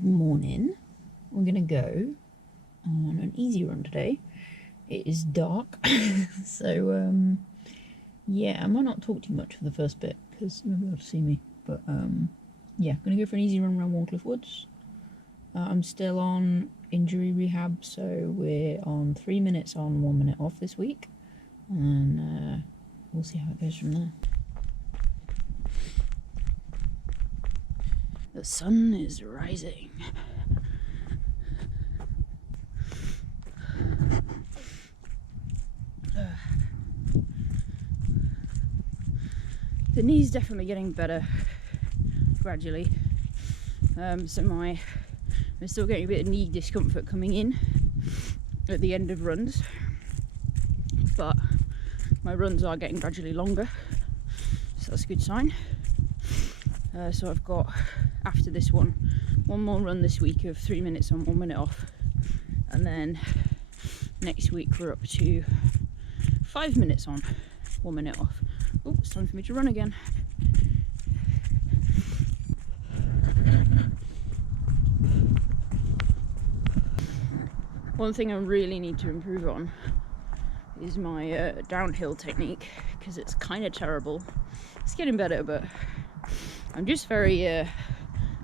Good morning. We're gonna go on an easy run today. It is dark, so yeah, I might not talk too much for the first bit because you won't be able to see me. But yeah, gonna go for an easy run around Wharncliffe Woods. I'm still on injury rehab, so we're on 3 minutes on, 1 minute off this week, and we'll see how it goes from there. The sun is rising. The knee's definitely getting better gradually. I'm still getting a bit of knee discomfort coming in at the end of runs, but my runs are getting gradually longer, so that's a good sign. So I've got, after this one more run this week of 3 minutes on, 1 minute off, and then next week we're up to 5 minutes on, 1 minute off. Oh, it's time for me to run again. One thing I really need to improve on is my downhill technique, because it's kind of terrible. It's getting better, but I'm just a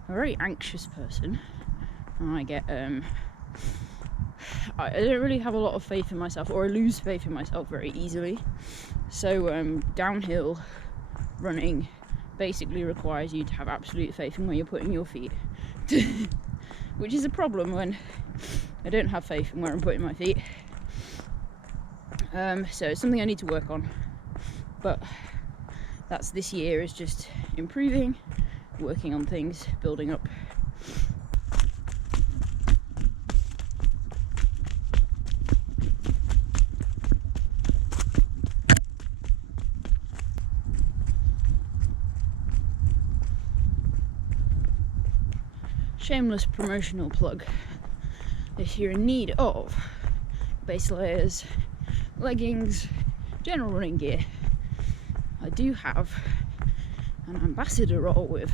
very anxious person, and I get I don't really have a lot of faith in myself, or I lose faith in myself very easily. So downhill running basically requires you to have absolute faith in where you're putting your feet, which is a problem when I don't have faith in where I'm putting my feet. So it's something I need to work on, but that's this year, is just improving, working on things, building up. Shameless promotional plug. If you're in need of base layers, leggings, general running gear, I do have an ambassador role with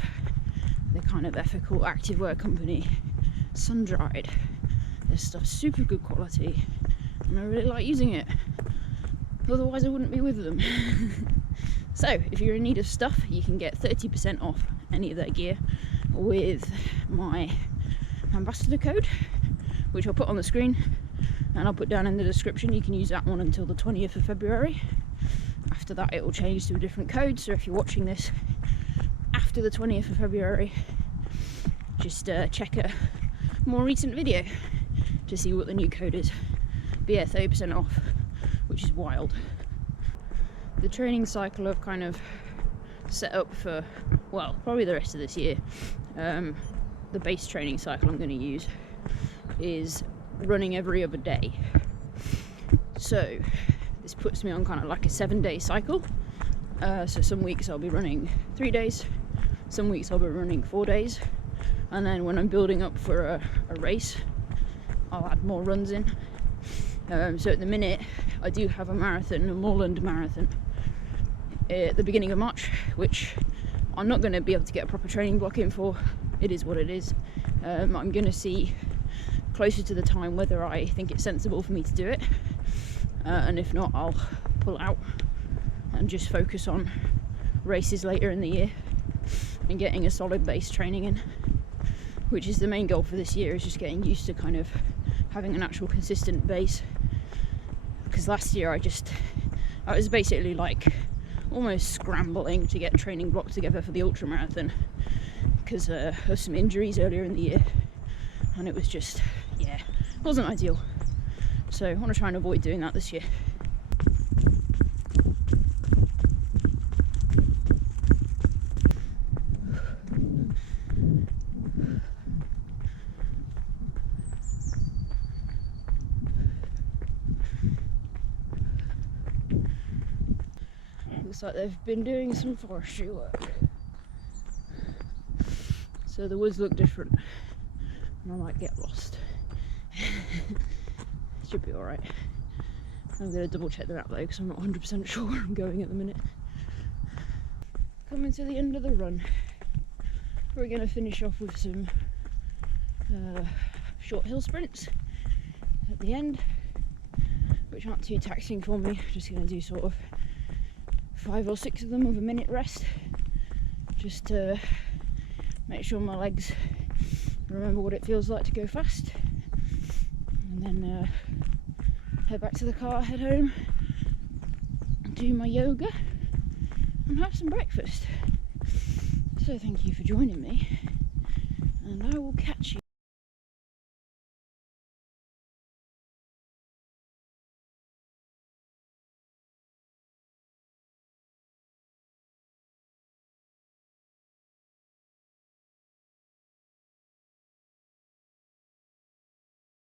the kind of ethical activewear company Sun-Dried. This stuff's super good quality and I really like using it, otherwise I wouldn't be with them. So if you're in need of stuff, you can get 30% off any of their gear with my ambassador code, which I'll put on the screen and I'll put down in the description. You can use that one until the 20th of February. After that it will change to a different code, so if you're watching this after the 20th of February, just check a more recent video to see what the new code is. But yeah, 30% off, which is wild. The training cycle I've kind of set up for, well, probably the rest of this year, the base training cycle I'm going to use is running every other day. So this puts me on kind of like a 7-day cycle. So some weeks I'll be running 3 days, some weeks I'll be running 4 days, and then when I'm building up for a race, I'll add more runs in. So at the minute I do have a marathon, a moorland marathon, at the beginning of March, which I'm not going to be able to get a proper training block in for. It is what it is. I'm going to see closer to the time whether I think it's sensible for me to do it, and if not, I'll pull out and just focus on races later in the year and getting a solid base training in, which is the main goal for this year, is just getting used to kind of having an actual consistent base. Because last year I was basically like almost scrambling to get a training block together for the ultra marathon because of some injuries earlier in the year, and it was just, yeah, it wasn't ideal. So I want to try and avoid doing that this year. Looks like they've been doing some forestry work, so the woods look different and I might get lost. Should be alright. I'm going to double check the map though, because I'm not 100% sure where I'm going at the minute. Coming to the end of the run, we're going to finish off with some short hill sprints at the end, which aren't too taxing for me. Just going to do sort of 5 or 6 of them with a minute rest, just to make sure my legs remember what it feels like to go fast, and then head back to the car, head home, do my yoga and have some breakfast. So thank you for joining me, and I will catch you